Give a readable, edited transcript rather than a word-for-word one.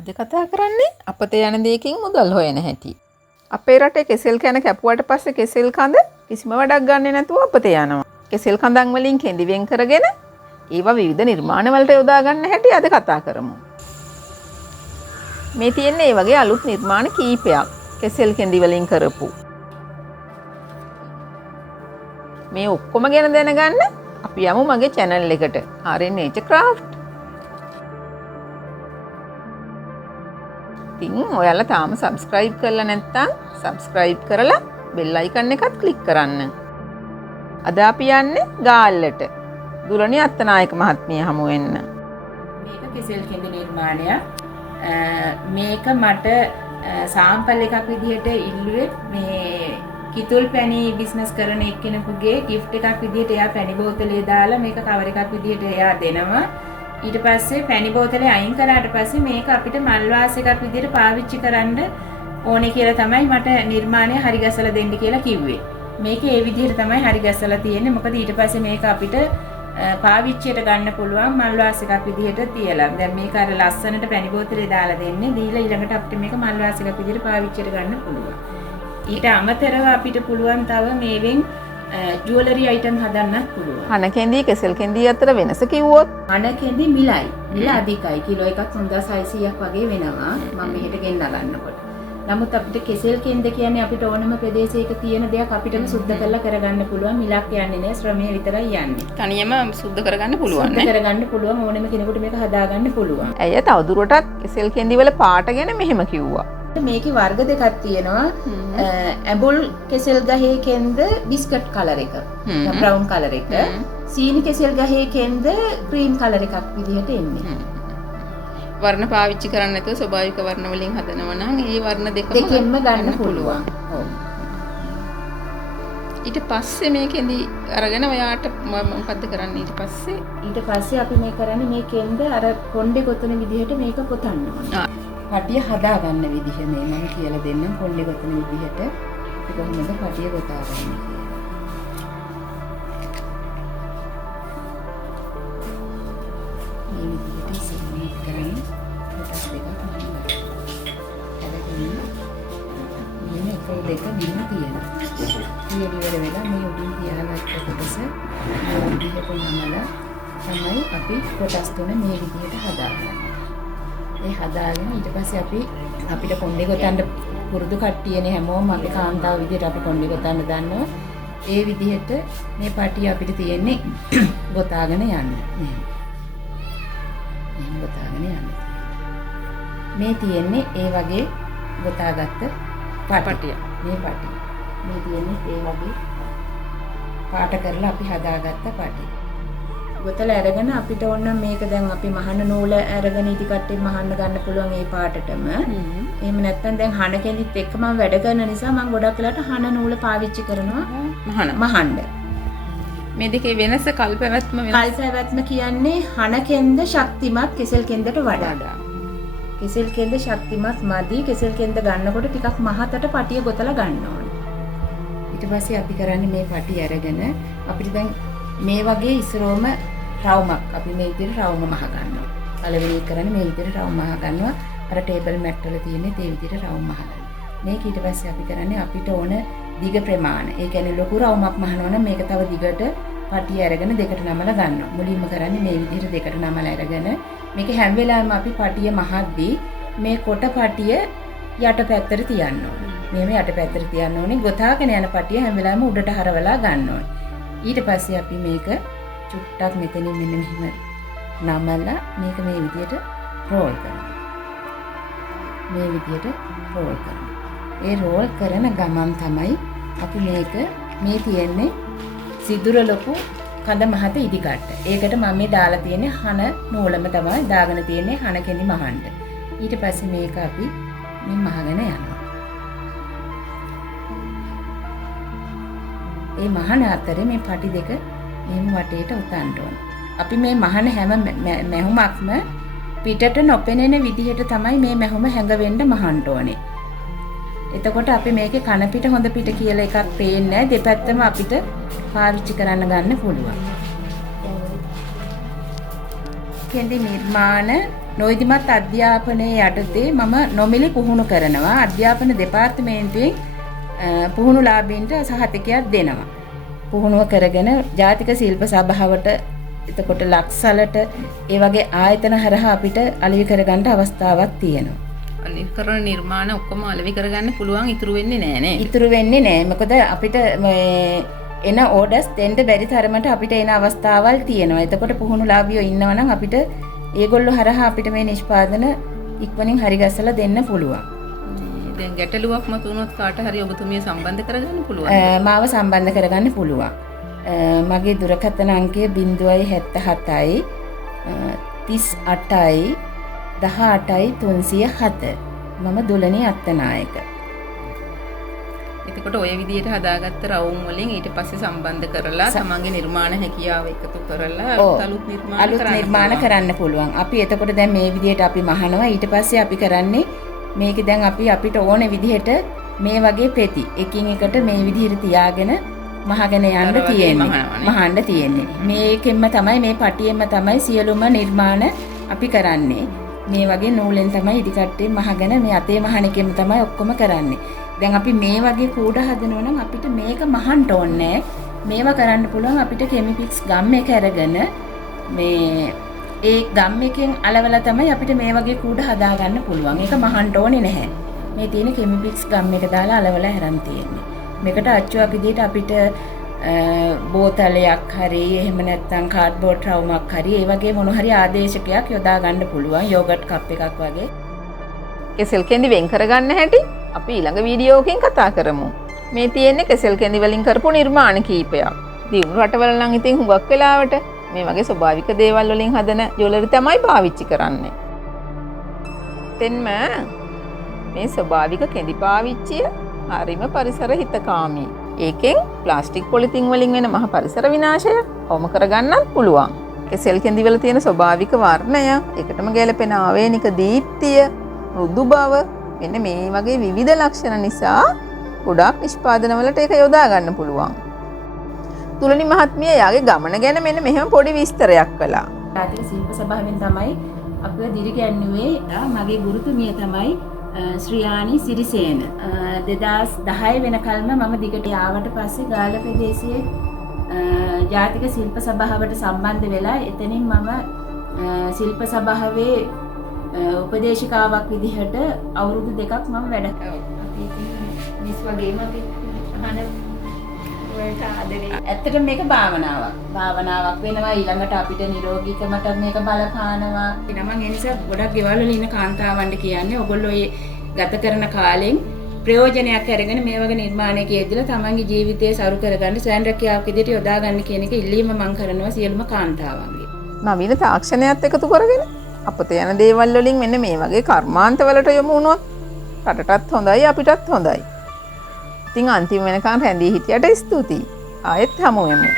අද කතා කරන්නේ අපතේ යන දෙයකින් මුදල් හොයන හැටි. අපේ රටේ කෙසෙල් කන කැපුවට පස්සේ කෙසෙල් කඳ කිසිම වැඩක් ගන්නේ නැතුව අපතේ යනවා. කෙසෙල් කඳන් වලින් කෙඳි වෙන් කරගෙන ඒවා විවිධ නිර්මාණ වලට යොදා ගන්න හැටි අද කතා කරමු. මේ තියෙන්නේ මේ වගේ අලුත් නිර්මාණ කීපයක් කෙසෙල් කෙඳි වලින් කරපු. මේ ඔක්කොම ගැන දැනගන්න අපි යමු මගේ channel එකට RN Nature Craft. ඉතින් ඔයාලා තාම subscribe කරලා නැත්නම් subscribe කරලා bell icon එකත් click කරන්න. අද අපි යන්නේ ගාල්ලට. දුලණි අත්තනායක මහත්මිය හමු වෙන්න. මේක කෙසෙල් කෙඳි නිර්මාණයක්. මේක මට සාම්පල් එකක් විදිහට ඉල්ලුවේ මේ කිතුල් පැණි බිස්නස් කරන එක්කෙනෙකුගේ gift එකක් විදිහට එයා පැණි බෝතලේ දාලා මේක කවර් එකක් විදිහට එයා දෙනවා. ඊට පස්සේ පැණි බෝතලේ අයින් කරාට පස්සේ මේක අපිට මල් වාස් එකක් විදිහට පාවිච්චි කරන්න ඕනේ කියලා තමයි මට නිර්මාණය හරි ගසලා දෙන්න කියලා කිව්වේ. මේක ඒ විදිහට තමයි හරි ගසලා තියෙන්නේ. මොකද ඊට පස්සේ මේක අපිට පාවිච්චියට ගන්න පුළුවන් මල් වාස් එකක් විදිහට තියලා. දැන් මේක අර ලස්සනට පැණි බෝතලේ දාලා දෙන්නේ. දීලා ඊළඟට අපිට මේක මල් වාස් එකක් විදිහට පාවිච්චියට ගන්න පුළුවන්. ඊට අමතරව අපිට පුළුවන් තව මේවෙන් ජුවලරි අයිටම් හදන්නත් පුළුවන්. හන කෙඳි කෙසෙල් කෙඳි අතර වෙනස කිව්වොත් හන කෙඳි මිලයි. මිල අධිකයි. කිලෝ එකක් 3600ක් වගේ වෙනවා. මම මෙහෙට ගෙන්න ගන්නකොට. නමුත් අපිට කෙසෙල් කෙඳ කියන්නේ අපිට ඕනම ප්‍රදේශයක තියෙන දෙයක් අපිටම සුද්ධ කරලා කරගන්න පුළුවන්. මිලක් යන්නේ නැහැ. ශ්‍රමය විතරයි යන්නේ. තනියම සුද්ධ කරගන්න පුළුවන් නේ. සුද්ධ කරගන්න පුළුවන්. ඕනෙම කෙනෙකුට මේක හදාගන්න පුළුවන්. ඇය තවදුරටත් කෙසෙල් කෙඳි වල පාට ගැන මෙහෙම කිව්වා. මේකේ වර්ග දෙකක් තියෙනවා. ඇඹුල් කෙසෙල් ගහේ කෙන්ද බිස්කට් කලර් එක. බ්‍රවුන් කලර් එක. සීනි කෙසෙල් ගහේ කෙන්ද ක්‍රීම් කලර් එකක් විදිහට එන්නේ. වර්ණ පාවිච්චි කරන්නේ නැතුව ස්වභාවික වර්ණ වලින් හදනවා නම් ඒ වර්ණ දෙකෙන්ම ගන්න පුළුවන්. ඔව්. ඊට පස්සේ මේ කෙඳි අරගෙන ඔයාට මොකද්ද කරන්නේ ඊට පස්සේ? ඊට පස්සේ අපි මේ කරන්නේ මේ කෙන්ද අර කොණ්ඩේ ගොතන විදිහට මේක පොතන්න ඕනේ. පටිය හදා ගන්න විදිහ මේ මම කියලා දෙන්නම්. කොණ්ඩේ ගොතන විදිහට අපි කොහොමද පටිය ගොතා ගන්නේ කියලා. මේ විදිහට ඉස්සෙල්ලා කරන්නේ කොටස් දෙකක් මම හදගන්න. මේ එක දෙක දින තියෙනවා. ඊළඟ වෙලා මේ උඩින් තියාගත්ත කොටස මේ විදිහට නමලා තමයි අපි කොටස් තුන මේ විදිහට හදාගන්නේ. ඒ හදාගෙන ඊට පස්සේ අපිට කොණ්ඩේ ගොතන්න පුරුදු කට්ටියනේ හැමෝම අපි කාන්තාව විදිහට අපි කොණ්ඩේ ගොතන්න දන්නවා. ඒ විදිහට මේ පටිය අපිට තියෙන්නේ ගොතාගෙන යන්න. මෙහෙම ගොතාගෙන යන්න. මේ තියෙන්නේ ඒ වගේ ගොතාගත්ත පටිය. මේ පටිය. මේ තියෙන්නේ ඒ වගේ පාට කරලා අපි හදාගත්ත පටිය. ගොතල අරගෙන අපිට ඕන මේක දැන් අපි මහන නූල අරගෙන ඉදි කට්ටේ මහන්න ගන්න පුළුවන් ඒ පාටටම. එහෙම නැත්නම් දැන් හන කෙලිත් එක්ක මම වැඩ කරන නිසා මම ගොඩක් වෙලාට හන නූල පාවිච්චි කරනවා මහන්න. මේ දෙකේ වෙනස කල්පැවැත්ම කියන්නේ හන කෙන්ද ශක්තිමත් කෙසෙල් කෙන්දට වඩා. කෙසෙල් කෙන්ද ශක්තිමත් මදි. කෙසෙල් කෙන්ද ගන්නකොට ටිකක් මහතට පටිය ගොතලා ගන්න ඕනේ. ඊට පස්සේ අපි කරන්නේ මේ පටිය අරගෙන අපිට දැන් මේ වගේ ඉස්සරෝම රවුමක් අපි මේ විදිහට රවුම මහ ගන්නවා. පළවෙනි එක කරන්නේ මේ විදිහට රවුම මහ ගන්නවා. අර ටේබල් මැට් වල තියෙන ඒ විදිහට රවුම මහ ගන්නවා. මේක ඊට පස්සේ අපි කරන්නේ අපිට ඕන දිග ප්‍රමාණය. ඒ කියන්නේ ලොකු රවුමක් මහනවා නම් මේක තව දිගට පටිය අරගෙන දෙකට නමලා ගන්නවා. මුලින්ම කරන්නේ මේ විදිහට දෙකට නමලා අරගෙන මේක හැම වෙලාවෙම අපි පටිය මහද්දී මේ කොට පටිය යට පැත්තට තියන්න ඕනේ. මෙහෙම යට පැත්තට තියන්න ඕනේ. ගොතාගෙන යන පටිය හැම වෙලාවෙම උඩට හරවලා ගන්න ඕනේ. ඊට පස්සේ අපි මේක චුට්ටක් මෙතනින් මෙන්න මෙහෙම නමලා මේක මේ විදිහට රෝල් කරනවා. මේ විදිහට රෝල් කරනවා. ඒ රෝල් කරන ගමන් තමයි අපි මේක මේ තියෙන්නේ සිදුර ලොකු කඳ මහත ඉදි කට්ට. ඒකට මම මේ දාලා තියෙන්නේ හන නූලම තමයි දාගෙන තියෙන්නේ හන කෙඳි මහන්න. ඊට පස්සේ මේක අපි මේ මහගෙන යනවා. ඒ මහන අතරේ මේ පටි දෙක මෙහෙම වටේට උතන්න ඕන. අපි මේ මහන හැම මැහුමක්ම පිටට නොපෙනෙන විදිහට තමයි මේ මැහුම හැඟවෙන්න මහන්න ඕනේ. එතකොට අපි මේකේ කන පිට හොඳ පිට කියලා එකක් පේන්නේ නැහැ. දෙපැත්තම අපිට පාවිච්චි කරන්න ගන්න පුළුවන්. කෙඳි නිර්මාණ නොඉදිමත් අධ්‍යාපනයේ යටතේ මම නොමිලේ පුහුණු කරනවා. අධ්‍යාපන දෙපාර්තමේන්තුවෙන් පුහුණුලාභීන්ට සහතිකයක් දෙනවා. පුහුණුව කරගෙන ජාතික ශිල්ප සභාවට එතකොට ලක්සලට ඒ වගේ ආයතන හරහා අපිට අලෙවි කරගන්න අවස්ථාවක් තියෙනවා. අලෙවි කරන නිර්මාණ ඔක්කොම අලෙවි කරගන්න පුළුවන්, ඉතුරු වෙන්නේ නැහැ නේ. ඉතුරු වෙන්නේ නැහැ. මොකද අපිට එන ඕඩර්ස් දෙන්න බැරි තරමට අපිට එන අවස්ථාවල් තියෙනවා. එතකොට පුහුණුලාභියෝ ඉන්නවා නම් අපිට ඒගොල්ලෝ හරහා අපිට මේ නිෂ්පාදන ඉක්මනින් හරි ගැසලා දෙන්න පුළුවන්. දැන් ගැටලුවක් මතුනොත් කාට හරි ඔබතුමිය සම්බන්ධ කරගන්න පුළුවන්. මාව සම්බන්ධ කරගන්න පුළුවන්. මගේ දුරකථන අංකය 077යි 38යි 18යි 307. මම දුලනී අත්තනායක. එතකොට ඔය විදිහට හදාගත්ත රවුම් වලින් ඊට පස්සේ සම්බන්ධ කරලා තමන්ගේ නිර්මාණ හැකියාව එකතු කරලා අලුත් නිර්මාණ කරන්න පුළුවන්. අපි එතකොට දැන් මේ විදිහට අපි මහනවා. ඊට පස්සේ අපි කරන්නේ මේක දැන් අපිට ඕන විදිහට මේ වගේ පෙති එකින් එකට මේ විදිහට තියාගෙන මහගෙන යන්න තියෙන්නේ. මහන්න තියෙන්නේ. මේකෙන්ම තමයි මේ පටියෙන්ම තමයි සියලුම නිර්මාණ අපි කරන්නේ. මේ වගේ නූලෙන් තමයි ඉදිකට්ටේ මහගෙන මේ අතේ මහන එකෙන් තමයි ඔක්කොම කරන්නේ. දැන් අපි මේ වගේ කූඩ හදනවා නම් අපිට මේක මහන්න ඕනේ. මේවා කරන්න පුළුවන් අපිට කෙමිපික්ස් ගම් එක අරගෙන මේ ඒ ගම් එකෙන් අලවලා තමයි අපිට මේ වගේ කූඩ හදා ගන්න පුළුවන්. ඒක මහන්න ඕනේ නැහැ. මේ තියෙන කෙමිපික්ස් ගම් එක දාලා අලවලා හැරන් තියෙන්නේ. මේකට අච්චුවක් විදිහට අපිට බෝතලයක් හරි එහෙම නැත්නම් කාඩ්බෝඩ් රවුමක් හරි ඒ වගේ මොන හරි ආදේශකයක් යොදා ගන්න පුළුවන්. යෝගට් කප් එකක් වගේ. කෙසෙල් කෙඳි වෙන් කරගන්න හැටි අපි ඊළඟ වීඩියෝකින් කතා කරමු. මේ තියෙන්නේ කෙසෙල් කෙඳි වලින් කරපු නිර්මාණ කීපයක්. දියුණු රටවල නම් ඉතින් හුඟක් වෙලාවට මේ වගේ ස්වභාවික දේවල් වලින් හදන ජුවලරි තමයි පාවිච්චි කරන්නේ. එතෙන්ම මේ ස්වභාවික කෙඳි පාවිච්චිය හරිම පරිසර හිතකාමී. ඒකෙන් ප්ලාස්ටික් පොලිතින් වලින් වෙන මහ පරිසර විනාශය අවම කරගන්නත් පුළුවන්. කෙසෙල් කෙඳි වල තියෙන ස්වභාවික වර්ණය, ඒකටම ගැලපෙන ආවේනික දීප්තිය, මෘදු බව, මෙන්න මේ වගේ විවිධ ලක්ෂණ නිසා ගොඩාක් නිෂ්පාදනවලට ඒක යොදා ගන්න පුළුවන්. තුලනි මහත්මිය යාගේ ගමන ගැන මෙන්න මෙහෙම පොඩි විස්තරයක් කළා. ජාතික ශිල්ප සභාවෙන් තමයි අපිව දිරිගැන්වුවේ. මගේ ගුරුතුමිය තමයි ශ්‍රියානි සිරිසේන. 2010 වෙනකල්ම මම දිගට ආවට පස්සේ ගාල්ල ප්‍රදේශයේ ජාතික ශිල්ප සභාවට සම්බන්ධ වෙලා එතනින් මම ශිල්ප සභාවේ උපදේශිකාවක් විදිහට අවුරුදු 2ක් මම වැඩ කරා. අපි මිස් වගේම අපි අහන වලට ආදරේ. ඇත්තටම මේක භාවනාවක් වෙනවා. ඊළඟට අපිට නිරෝගීකමට මේක බලපානවා. මම ඒ නිසා ගොඩක් ගෙවල් වල ඉන්න කාන්තාවන්ට කියන්නේ ඔයගොල්ලෝ මේ ගත කරන කාලෙන් ප්‍රයෝජනයක් අරගෙන මේ වගේ නිර්මාණයක යෙදලා තමන්ගේ ජීවිතය සරු කරගන්න ස්වයං රැකියාවක් විදිහට යොදා ගන්න කියන එක ඉල්ලීම මම කරනවා සියලුම කාන්තාවන්ගේ. නවීන තාක්ෂණයත් එකතු කරගෙන අපත යන දේවල් වලින් මෙන්න මේ වගේ කර්මාන්තවලට යොමු වුණොත් රටටත් හොඳයි අපිටත් හොඳයි. ඉතින් අන්තිම වෙනකන් රැඳී හිටියට ස්තුතියි. ආයෙත් හමු වෙමු.